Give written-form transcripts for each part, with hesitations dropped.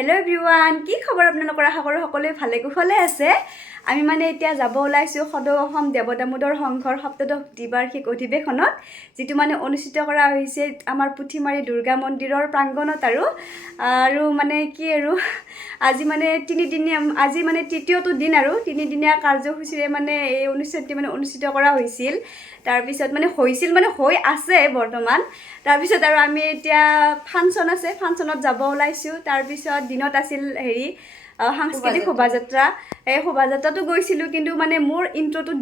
Hello everyone কি খবৰ আপোনালোকৰ আশা কৰো সকলোৱে ভালে কুশলে আছে আমি মানে এতিয়া যাব ওলাইছো সদৌ অসম দেৱদামোদৰ সংঘৰ সপ্তদশ দ্বিবাৰ্ষিক অধিৱেশনত যেটো মানে অনুষ্ঠিত কৰা হৈছে আমাৰ পুথিমাৰী দুৰ্গা মন্দিৰৰ প্ৰাংগণত আৰু মানে কি আৰু আজি মানে আজি মানে তৃতীয়টো দিন আৰু তিনিদিনীয়া কাৰ্যসূচীৰে মানে এই অনুষ্ঠানটি মানে অনুষ্ঠিত কৰা হৈছিল তাৰ পিছত মানে হৈ আছে বৰ্তমান তাৰ পিছত আৰু আমি এতিয়া ফাংচন আছে ফাংচনত যাব ওলাইছো তাৰ পিছত দিনত আছিল হেৰি সাংস্কৃতিক শোভাযাত্ৰা এই শোভাযাত্ৰাটো গৈছিলো কিন্তু মানে মোৰ ইন্ট্ৰোটো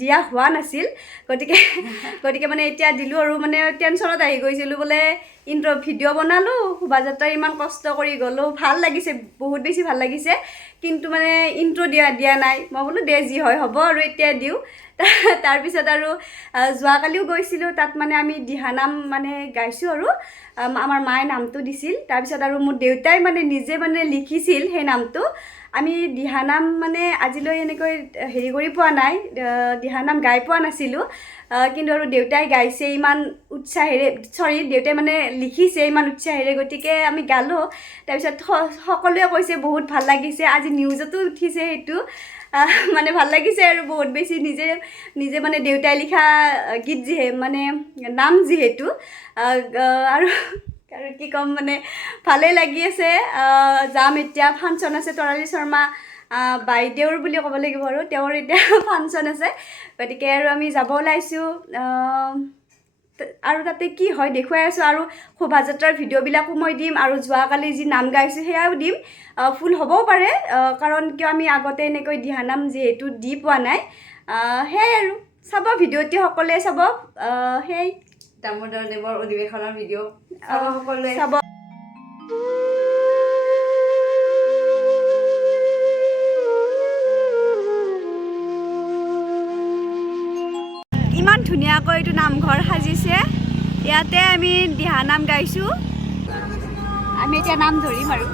দিয়া হোৱা নাছিল গতিকে মানে এতিয়া দিলো আৰু মানে টেনচনত আহি গৈছিলো বলে ইন্ট্ৰো ভিডিও বনালো শোভাযাত্ৰা ইমান কষ্ট কৰি গলো ভাল লাগিছে বহুত বেছি ভাল লাগিছে কিন্তু মানে ইন্ট্ৰো দিয়া নাই মই বলো দে যি হয় হ'ব আৰু এতিয়া দিও তাৰ পিছত আৰু যোৱাকালিও গৈছিলো তাত মানে আমি দিহানাম মানে গাইছো আৰু আমাৰ মায়ে নামটো দিছিল তাৰ পিছত আৰু মোৰ দেউতাই মানে নিজে মানে লিখিছিল সেই নামটো আমি দিহানাম মানে আজিলৈ এনেকৈ হেৰি কৰি পোৱা নাই দিহানাম গাই পোৱা নাছিলো কিন্তু আৰু দেউতাই গাইছে ইমান উৎসাহেৰে দেউতাই মানে লিখিছে ইমান উৎসাহেৰে গতিকে আমি গালো তাৰ পিছত সকলোৱে কৈছে বহুত ভাল লাগিছে আজি নিউজতো উঠিছে এইটো মানে ভাল লাগিছে আৰু বহুত বেছি নিজে মানে দেউতাই লিখা গীত মানে নাম যিহেতু আৰু কি কম মানে ভালে লাগি আছে যাম এতিয়া ফাংচন আছে তৰালী শৰ্মা বাইদেউৰ বুলি ক'ব লাগিব আৰু তেওঁৰ এতিয়া ফাংচন আছে গতিকে আৰু আমি যাব ওলাইছো আৰু তাতে কি হয় দেখুৱাই আছো আৰু শোভাযাত্ৰাৰ ভিডিঅ'বিলাকো মই দিম আৰু যোৱাকালি যি নাম গাইছো সেয়াও দিম ফুল হ'বও পাৰে কাৰণ কিয় আমি আগতে এনেকৈ দিহানাম যিহেতু দি পোৱা নাই সেই আৰু চাব ভিডিঅ'টি সকলোৱে চাব সেই দামোদৰ দেৱৰ অধিৱেশনৰ ভিডিঅ' সকলোৱে চাব ইমান ধুনীয়াকৈ এইটো নামঘৰ সাজিছে ইয়াতে আমি দিহানাম গাইছো আমি এতিয়া নাম ধৰিম আৰু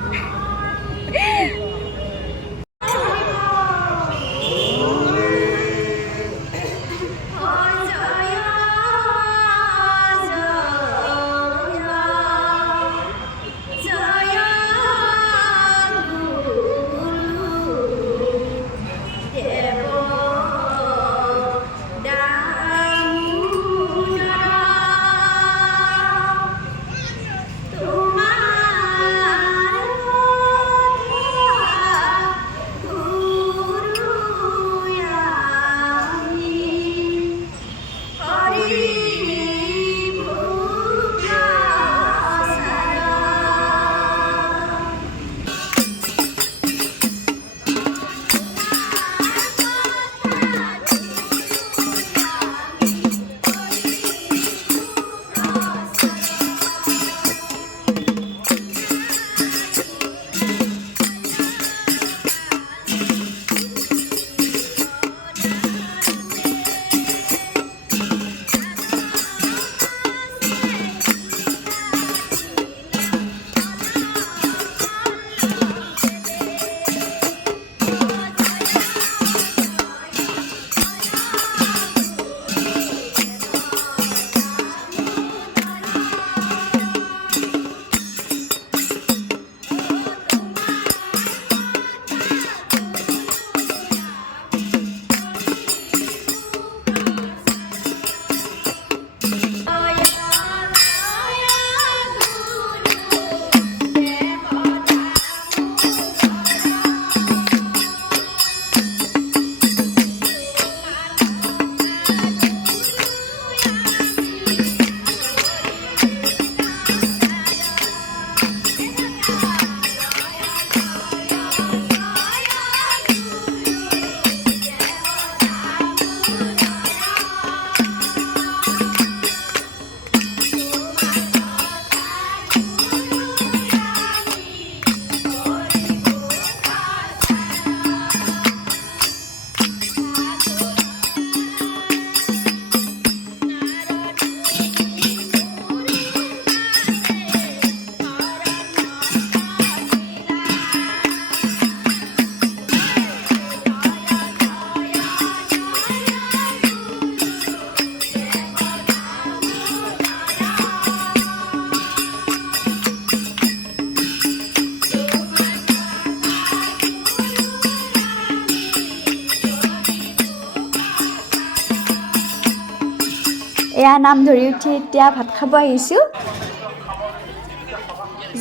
এয়া নাম ধৰি উঠি এতিয়া ভাত খাব আহিছোঁ।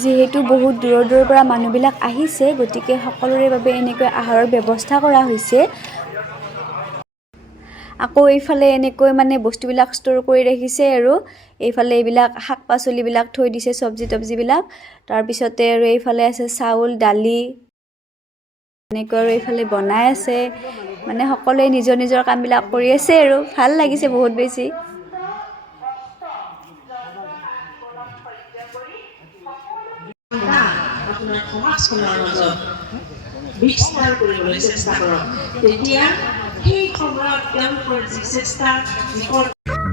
যিহেতু বহুত দূৰৰ দূৰৰ পৰা মানুহবিলাক আহিছে, গতিকে সকলোৰে বাবে এনেকৈ আহাৰৰ ব্যৱস্থা কৰা হৈছে। আকৌ এইফালে এনেকৈ মানে বস্তুবিলাক ষ্ট'ৰ কৰি ৰাখিছে আৰু এইফালে এইবিলাক শাক পাচলিবিলাক থৈ দিছে, চব্জি তবজিবিলাক। তাৰপিছতে আৰু এইফালে আছে চাউল দালি এনেকৈ, আৰু এইফালে বনাই আছে, মানে সকলোৱে নিজৰ নিজৰ কামবিলাক কৰি আছে আৰু ভাল লাগিছে বহুত বেছি। আপোনাৰ সমাজখনৰ মাজত বিস্তাৰ কৰিবলৈ চেষ্টা কৰক, তেতিয়া সেই সময়ত তেওঁলোকৰ যি চেষ্টা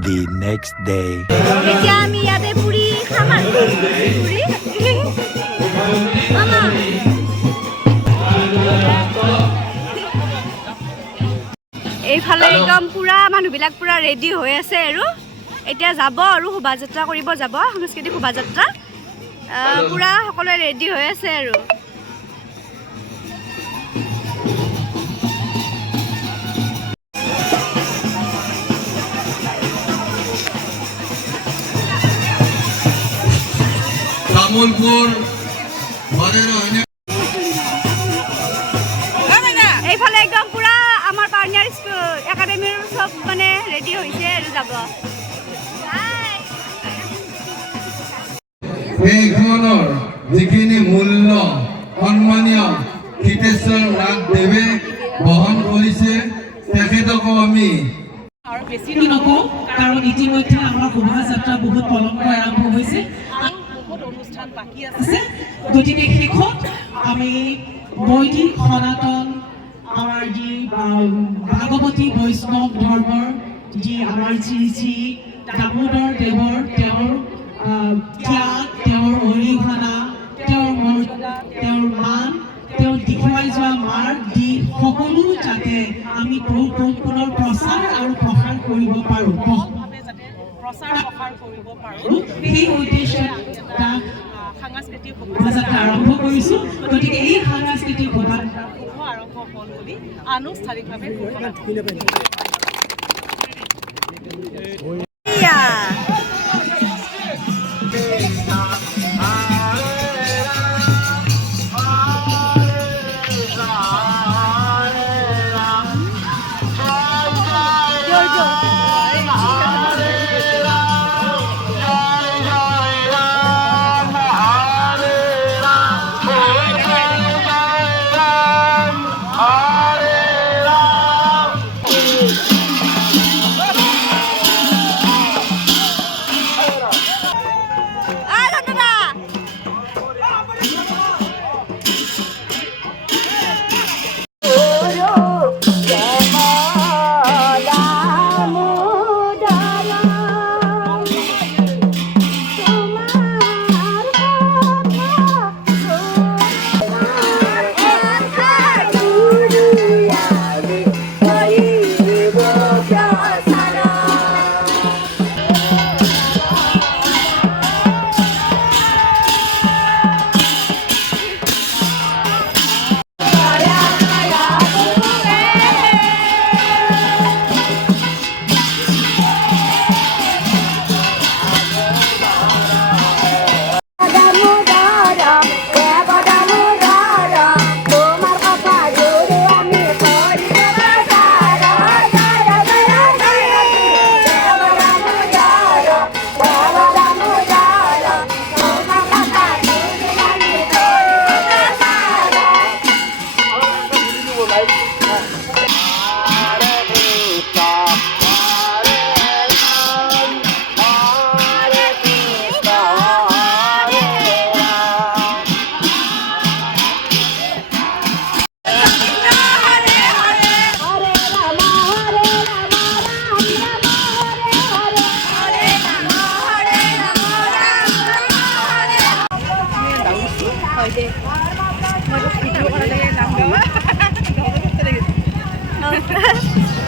The next day. এতিয়া আমি ইয়াতে পুৰি খাম আৰু পুৰি মামা এইফালে একদম পুৰা মানুহবিলাক পুৰা ৰেডি হৈ আছে আৰু এতিয়া যাব আৰু শোভাযাত্ৰা কৰিব যাব, সাংস্কৃতিক শোভাযাত্ৰা পুৰা সকলোৱে ৰেডি হৈ আছে আৰু এইফালে একদম পুৰা আমাৰ পাৰ্টনাৰ একাডেমিৰ চব মানে ৰেডি হৈছে আৰু যাব। এইখনৰ যিখিনি মূল্য সন্মানীয় হিতেশ্বৰ ৰাজদেৱে বহন কৰিছে, তেখেতকো আমি বেছি নকওঁ, কাৰণ ইতিমধ্যে আমাৰ শোভাযাত্ৰা বহুত পলমকৈ আৰম্ভ হৈছে, বহুত অনুষ্ঠান বাকী আছে। গতিকে শেষত আমি বৈদিক সনাতন আমাৰ যি ভাগৱতী বৈষ্ণৱ ধৰ্মৰ যি আমাৰ যি দামোদৰ দেৱৰ তেওঁৰ ত্যাগ, তেওঁৰ অৰিহণা, তেওঁৰ মৰ্যাদা, তেওঁৰ মান, তেওঁ দেখুৱাই যোৱা মাৰ্গ দি সকলো যাতে আমি পুনৰ প্ৰচাৰ আৰু প্ৰসাৰ কৰিব পাৰোঁ, সেই উদ্দেশ্যে এটা সাংস্কৃতিক শোভাযাত্ৰা আৰম্ভ কৰিছোঁ। গতিকে এই সাংস্কৃতিক শোভাযাত্ৰা শুভ আৰম্ভ হ'ল বুলি আনুষ্ঠানিকভাৱে ঘোষণা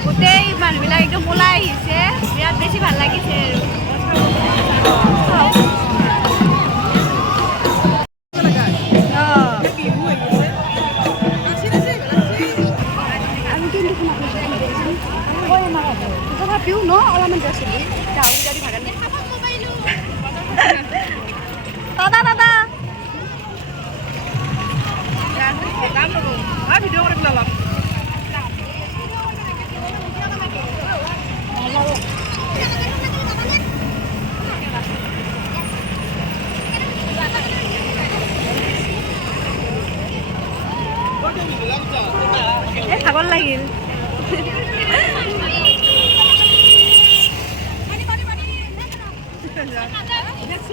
গোটেই মানুহবিলাক একদম ওলাই আহিছে, বিৰাট বেছি ভাল লাগিছে আৰু তথাপিও ন অলপমান ভিডিঅ' কৰি পেলাম ভাগৰ লাগিল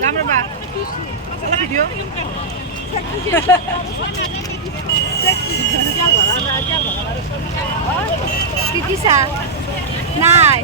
যাম ৰ'বা ভিডিঅ' তিতিছা নাই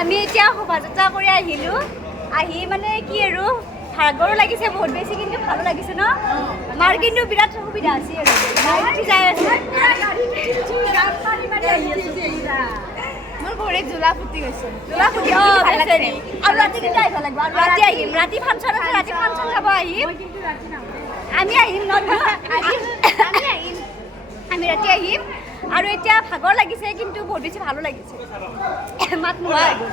আমি এতিয়া শোভাযাত্ৰা কৰি আহিলোঁ আহি মানে কি আৰু ভাগৰো লাগিছে বহুত বেছি কিন্তু ভালো লাগিছে ন মাৰ কিন্তু বিৰাট সুবিধা আছে আৰু গাড়ী যাই আছে মোৰ ঘৰে জোলা ফুটি গৈছে জোলা ফুটি ভাল লাগিছে আৰু ৰাতি কিন্তু আহিব লাগিব ৰাতি আহিম ৰাতি ফাংচন আছে ৰাতি ফাংচন চাব আহিম আমি আহিম ন আমি ৰাতি আহিম আৰু এতিয়া ভাগৰ লাগিছে কিন্তু বহুত বেছি ভালো লাগিছে মাত নোহোৱা হৈ গ'ল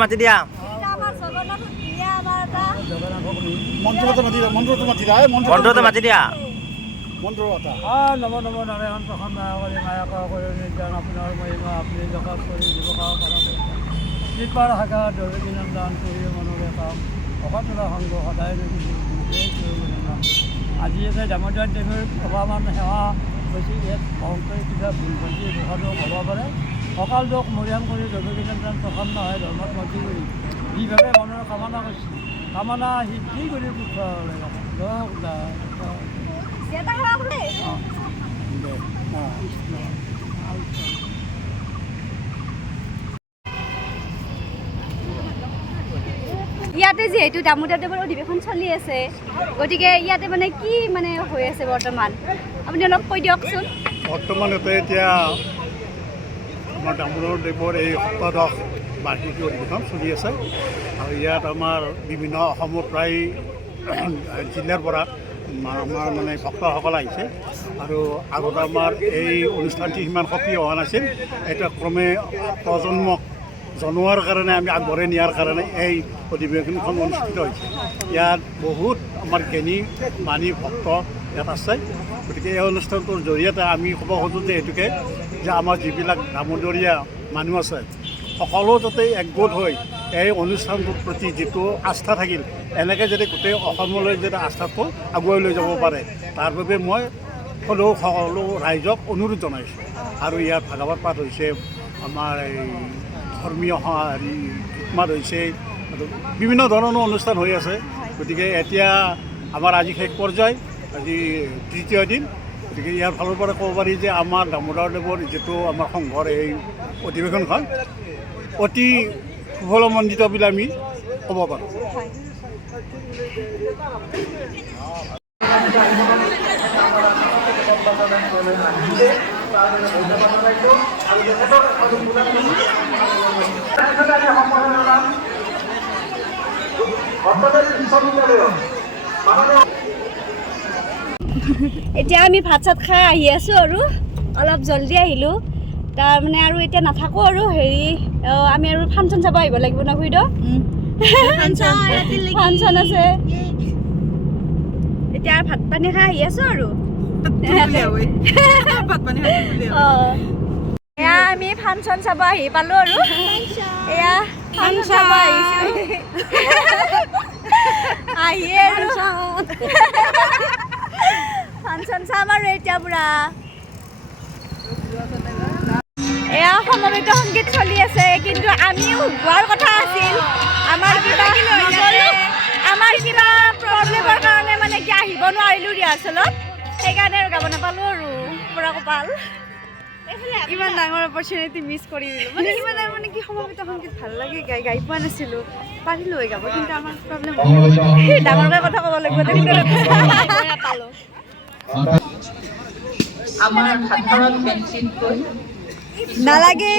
মাতি দিয়া মন্ত্ৰটো মাতি দিয়া মন্ত্ৰ এটা নম নম নাৰায়ণ প্ৰসন্ন কৰি মায়াক কৰি নিৰ্যান আপোনাৰ মহিমা আপুনি জগত কৰি ব্যৱসায় কৰা কৃপাৰ শাখা দৈৱী নন্দন কৰি মনৰে কাম ভকতৰা সংগ সদায় আজি এটা দামোদৰ দেৱীৰ প্ৰভাৱান সেৱা হৈছে ইয়াত অহংকাৰী কিবা ভুল ভণ্টি দুখনো হ'ব পাৰে অকাল দুখ মৰিয়াম কৰি দৈৱী নন্দন প্ৰসন্ন হয় ধৰ্মত মতি কৰি যিভাৱে মনৰ কামনা কৰিছে কামনা সিদ্ধি কৰি ইয়াতে যিহেতু দামোদৰদেৱৰ অধিৱেশন চলি আছে গতিকে ইয়াতে মানে কি মানে হৈ আছে বৰ্তমান আপুনি অলপ কৈ দিয়কচোন বৰ্তমান এতিয়া আমাৰ দামোদৰদেৱৰ এই সপ্তাদশ বাৰ্ষিকী অধিৱেশন চলি আছে আৰু ইয়াত আমাৰ বিভিন্ন অসমৰ প্ৰায় জিলাৰ পৰা আমাৰ মানে ভক্তসকল আহিছে আৰু আগতে আমাৰ এই অনুষ্ঠানটি সিমান সক্ৰিয় হোৱা নাছিল এটা ক্ৰমে প্ৰজন্মক জনোৱাৰ কাৰণে আমি আগবঢ়াই নিয়াৰ কাৰণে এই অধিৱেশনখন অনুষ্ঠিত হৈছে ইয়াত বহুত আমাৰ জ্ঞানী মানী ভক্ত ইয়াত আছে গতিকে এই অনুষ্ঠানটোৰ জৰিয়তে আমি ক'ব খোজোঁ যে এইটোকে যে আমাৰ যিবিলাক দামোদৰীয়া মানুহ আছে সকলো যাতে একগোট হৈ এই অনুষ্ঠানটোৰ প্ৰতি যিটো আস্থা থাকিল এনেকৈ যদি গোটেই অসমলৈ যদি আস্থাটো আগুৱাই লৈ যাব পাৰে তাৰ বাবে মই সকলো ৰাইজক অনুৰোধ জনাইছোঁ আৰু ইয়াত ভাগৱত পাঠ হৈছে আমাৰ এই ধৰ্মীয় হেৰি গীতমাত হৈছে আৰু বিভিন্ন ধৰণৰ অনুষ্ঠান হৈ আছে গতিকে এতিয়া আমাৰ আজি শেষ পৰ্যায় আজি তৃতীয় দিন গতিকে ইয়াৰ ফালৰ পৰা ক'ব পাৰি যে আমাৰ দামোদৰদেৱৰ যিটো আমাৰ সংঘৰ এই অধিৱেশনখন অতি সুফলমণ্ডিত বুলি আমি ক'ব পাৰোঁ এতিয়া আমি ভাত চাত খাই আহি আছোঁ আৰু অলপ জলদি আহিলোঁ তাৰমানে আৰু এতিয়া নাথাকোঁ আৰু হেৰি আমি আৰু ফাংচন চাব আহিব লাগিব ন খুৰীদেউ ফাংচন আছে এতিয়া আৰু ভাত পানী খাই আহি আছোঁ আৰু এয়া আমি ফাংচন চাব আহি পালোঁ আৰু এয়া ফাংচন চাব আহিছোঁ আহি আৰু ফাংচন চাম আৰু এতিয়া পুৰা এয়া সমবেত সংগীত চলি আছে কিন্তু আমিও গোৱাৰ কথা আছিল আমাৰ কিবা প্ৰব্লেমৰ কাৰণে মানে কি আহিব নোৱাৰিলোঁ ৰিহাৰ্চেলত সেইকাৰণে আৰু গাব নাপালোঁ আৰু পুৰা কপাল ইমান ডাঙৰ অপৰচুনিটি মিছ কৰি দিলোঁ মানে ইমান মানে কি সমবেত সংগীত ভাল লাগে গাই পোৱা নাছিলোঁ পাৰিলোঁ হৈ গাব কিন্তু আমাৰ প্ৰব্লেম ডাঙৰকৈ কথা ক'ব লাগিব নাপালোঁ আমাৰ সাধাৰণ ব্যক্তিতকৈ নালাগে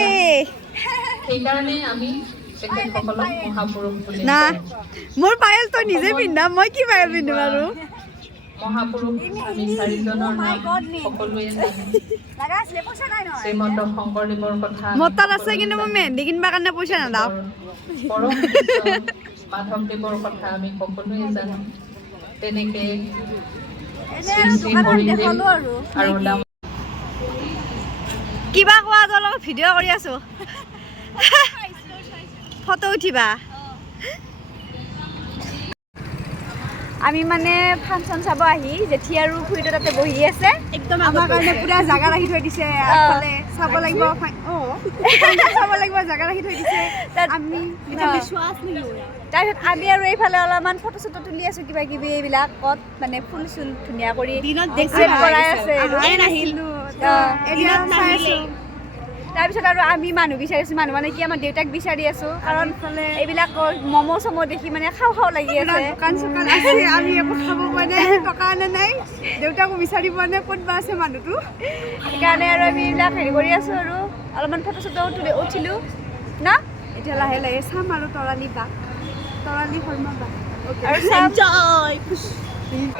সেইকাৰণে আমি তেখেতসকলক মহাপুৰুষ বুলি না মোৰ পায়েল তই নিজে পিন্ধা মই কি পায়েল পিন্ধিম আৰু মহাপুৰুষ আমি চাৰিজনৰ নাম সকলোৱে জানো শ্ৰীমন্ত শংকৰদেৱৰ কথা মোৰ তাত আছে কিন্তু মই মেহেন্দি কিনিবৰ কাৰণে পইচা নাদাওঁ পৰম মাধৱদেৱৰ কথা আমি সকলোৱে জানো তেনেকে আৰু কিবা কোৱা অলপ ভিডিঅ' কৰি আছো ফটো উঠিবা আমি মানে ফাংচন চাব আহি জেঠি আৰু খুৰীদেউ তাতে বহি আছে একদম আমাৰ কাৰণে পুৰা জাগা ৰাখি থৈ দিছে আগফালে চাব লাগিব চাব লাগিব জাগা ৰাখি থৈ দিছে আমি তাৰপিছত আমি আৰু এইফালে অলপমান ফটো চটো তুলি আছো কিবা কিবি এইবিলাক কত মানে ফুল চুল ধুনীয়া কৰি কৰাই আছে তাৰপিছত আৰু আমি মানুহ বিচাৰিছোঁ মানুহ মানে কি আমাৰ দেউতাক বিচাৰি আছোঁ কাৰণ এইবিলাক ম'ম' চম' দেখি মানে খাওঁ খাওঁ লাগি আছে দোকান চোকান আছে আমি একো খাব পৰা নাই টকা আনা নাই দেউতাকো বিচাৰি পোৱা নাই ক'ত বা আছে মানুহটো সেইকাৰণে আৰু আমি এইবিলাক হেৰি কৰি আছোঁ আৰু অলপমান ফটো চটো উঠিলোঁ না এতিয়া লাহে লাহে চাম আৰু তৰালি শৰ্মা বা আৰু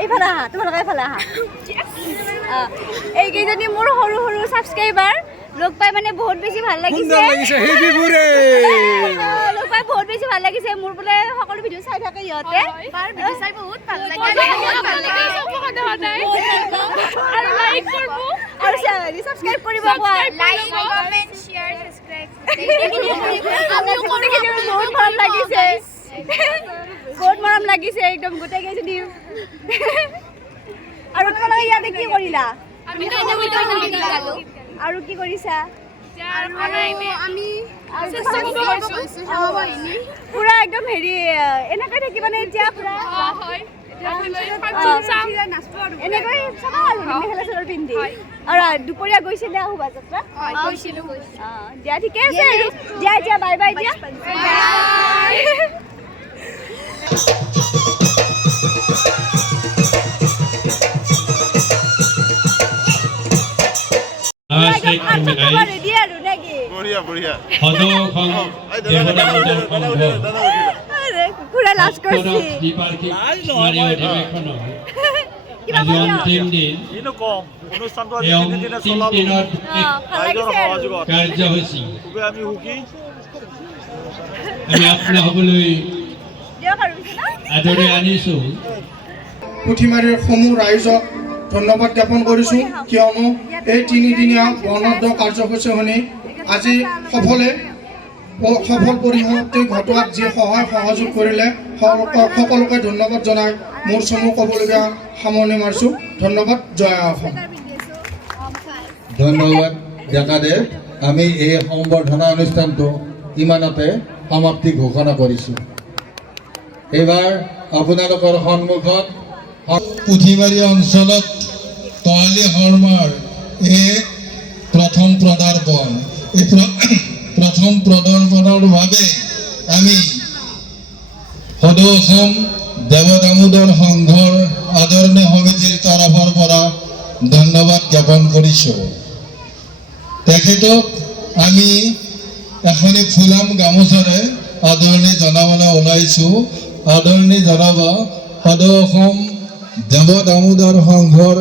এইফালে আহা তোমালোকে এইফালে আহা এইকেইজনী মোৰ সৰু সৰু ছাবস্ক্ৰাইবাৰ লগ পাই মানে বহুত বেছি ভাল লাগিছে লগ পাই বহুত বেছি ভাল লাগিছে মোৰ বোলে সকলো ভিডিঅ' চাই থাকে ইহঁতে চাই বহুত ভাল লাগে আৰু ছাবস্ক্ৰাইব কৰিব বহুত ভাল লাগিছে বহুত মৰম লাগিছে একদম গোটেই কেইজনী আৰু তোমালোকে ইয়াতে কি কৰিলা আৰু কি কৰিছা পুৰা একদম হেৰি এনেকৈ থাকিবানে এতিয়া পুৰা এনেকৈ চাবা আৰু মেখেলা চাদৰ পিন্ধি আৰু দুপৰীয়া গৈছিলে শোভাযাত্ৰা দিয়া ঠিকে আছে আৰু দিয়া এতিয়া বাই বাই দিয়া পুথিমাৰীৰ সমূহ ৰাইজক ধন্যবাদ জ্ঞাপন কৰিছোঁ কিয়নো এই তিনিদিনীয়া বৰ্ণাঢ্য কাৰ্যসূচী শুনি আজি সফল পৰিসমাপ্তি ঘটোৱাত যি সহায় সহযোগ কৰিলে সকলোকে ধন্যবাদ জনাই মোৰ চমু ক'বলগীয়া সামৰণি মাৰিছোঁ ধন্যবাদ জয় অসম ধন্যবাদ ডেকাদেৱ আমি এই সম্বৰ্ধনা অনুষ্ঠানটো ইমানতে সমাপ্তি ঘোষণা কৰিছোঁ এইবাৰ আপোনালোকৰ সন্মুখত পুথিবাৰী অঞ্চলত তৰালি শৰ্মাৰ এই প্ৰথম প্ৰদাৰ্পণ এই প্ৰথম প্ৰদৰ্শনৰ বাবে আমি সদৌ অসম দেৱ দামোদৰ সংঘৰ আদৰণীয় সমিতিৰ তৰফৰ পৰা ধন্যবাদ জ্ঞাপন কৰিছোঁ তেখেতক আমি এখনি ফুলাম গামোচাৰে আদৰণি জনাবলৈ ওলাইছোঁ আদৰণি জনাব সদৌ অসম দেৱ দামোদৰ সংঘৰ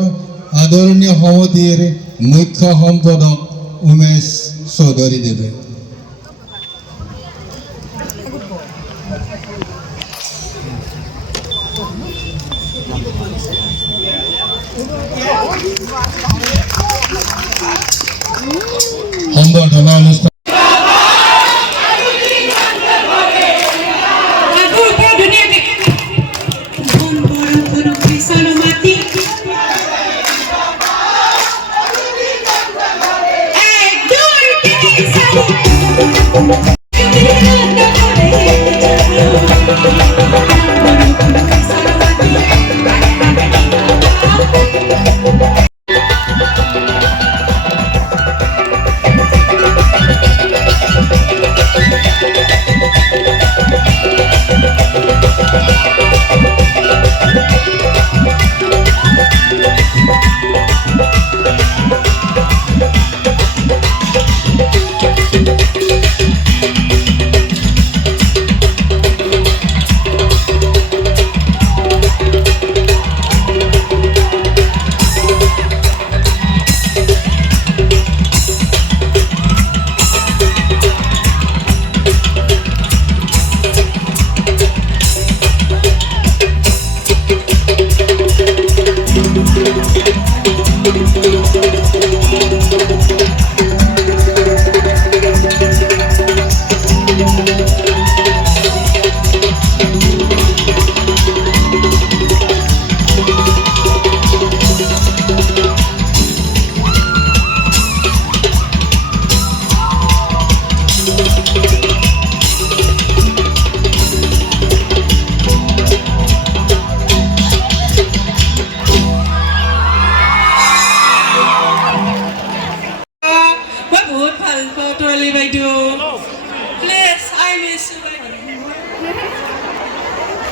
আদৰণীয় সমিতিৰ মুখ্য সম্পাদক উমেশ চৌধুৰীদেৱে সম্বৰ্ধনা অনুষ্ঠান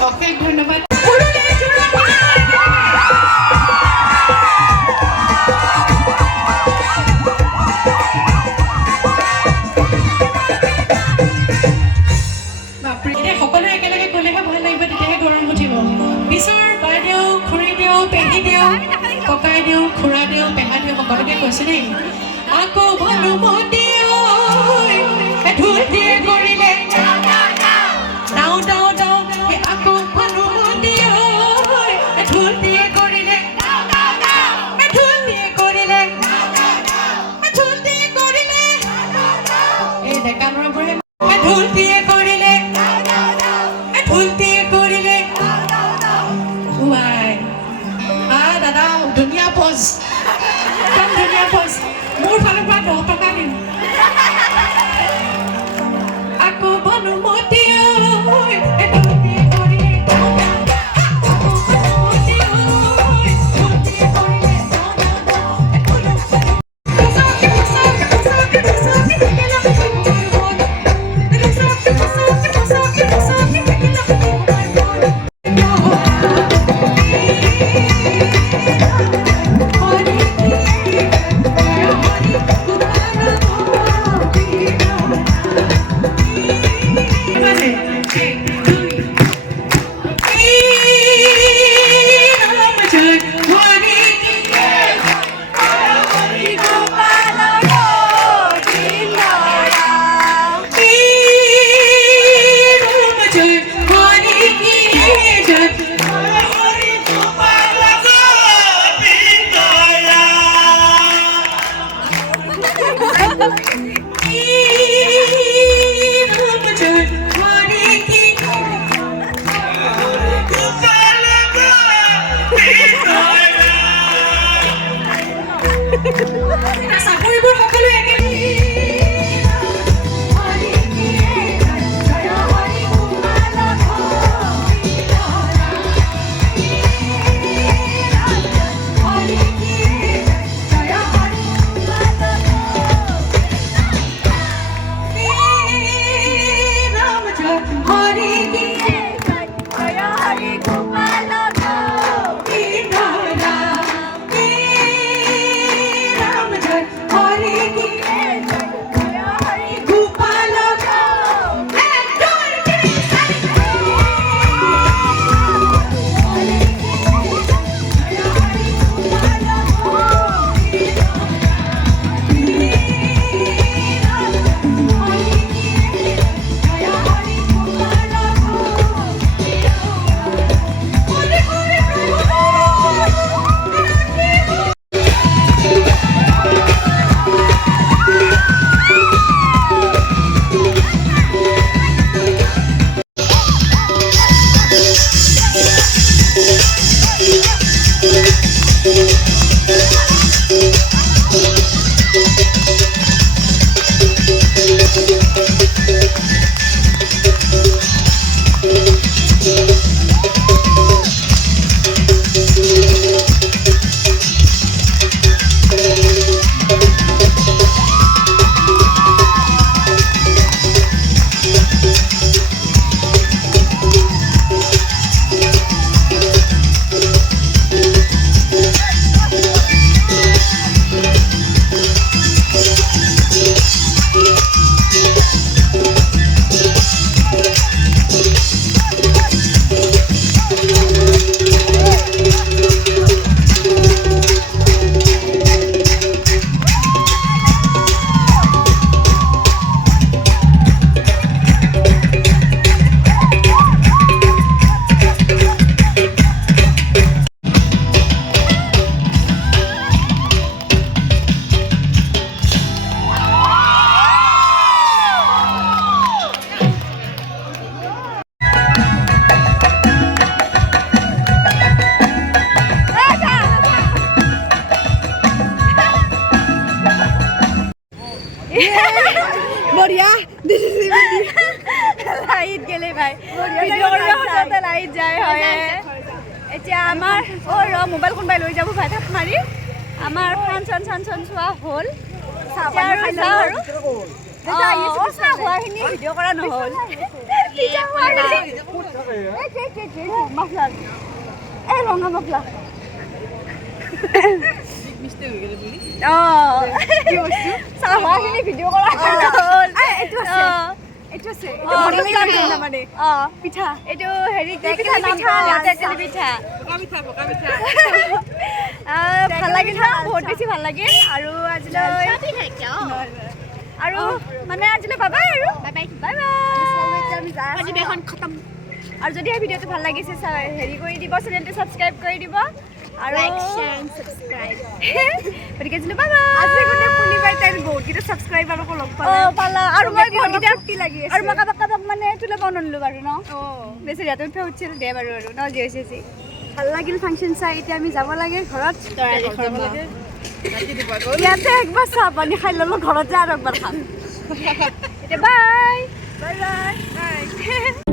অশেষ ধন্যবাদ সকলোৱে একেলগে গ'লেহে ভাল লাগিব তেতিয়াহে গৰম উঠিব পিছৰ বাইদেউ খুৰীদেউ পেহীদেউ ককাইদেউ খুৰাদেউ পেহাদেউ সকলোকে কৈছে দেই আকৌ ভানুমতী ঢোল দিয়ে কৰিলে ডাও ডাও ডাও আকৌ ভানুমতী ঢোল দিয়ে কৰিলে ঢোল দিয়ে কৰিলে ঢোল দিয়ে কৰিলে এই ডেকা ল'ৰাবোৰে ঢোল দিয়ে কৰিলে ঢোল দিয়ে কৰিলে ৱাই দাদা ধুনীয়া পজ একদম ধুনীয়া পজ মোৰ ফালৰ পৰা 10 টকা দিম আকৌ ভানুমতী ঢোল দিয়ে কৰিলে চাকৰিবোৰ সকলো একে বঢ়িয়া লাইট গেলে ভাই ভিডিঅ' কৰিব সঁচাতে লাইট যায় হয় এতিয়া আমাৰ মোবাইল কোনোবাই লৈ যাব ভাই থাপ মাৰি আমাৰ ফাংচন চোৱা হ'ল চাহ খোৱাখিনি ভিডিঅ' কৰা নহ'ল এই ৰঙা মছলা চাহ খোৱাখিনি ভিডিঅ' কৰা নহ'ল এইটো আছে পিঠা এইটো হেৰি পিঠা ভাল লাগিল বহুত বেছি ভাল লাগিল আৰু আজিলৈ আৰু মানে আজিলৈ বাবাই আৰু বাই খতম আৰু যদি এই ভিডিঅ'টো ভাল লাগিছে হেৰি কৰি দিব চেনেলটো ছাবস্ক্ৰাইব কৰি দিব আৰু গতিকে আজিলৈ বাই বহুতকেইটা ছাবস্ক্ৰাইবাৰকো লগ পালা আৰু মই বহুতকেইটা লাগি আৰু মই কাবাক মানে তোলে বনালোঁ বাৰু ন বেছি ৰাতিত উঠিছিল দে বাৰু আৰু ন যি হৈছে ভাল লাগিল ফাংচন চাই এতিয়া আমি যাব লাগে ঘৰত ইয়াতে একবাৰ চাহ পানী খাই ল'লোঁ ঘৰত যায় আৰু একবাৰ খাম এতিয়া বাই বাই বাই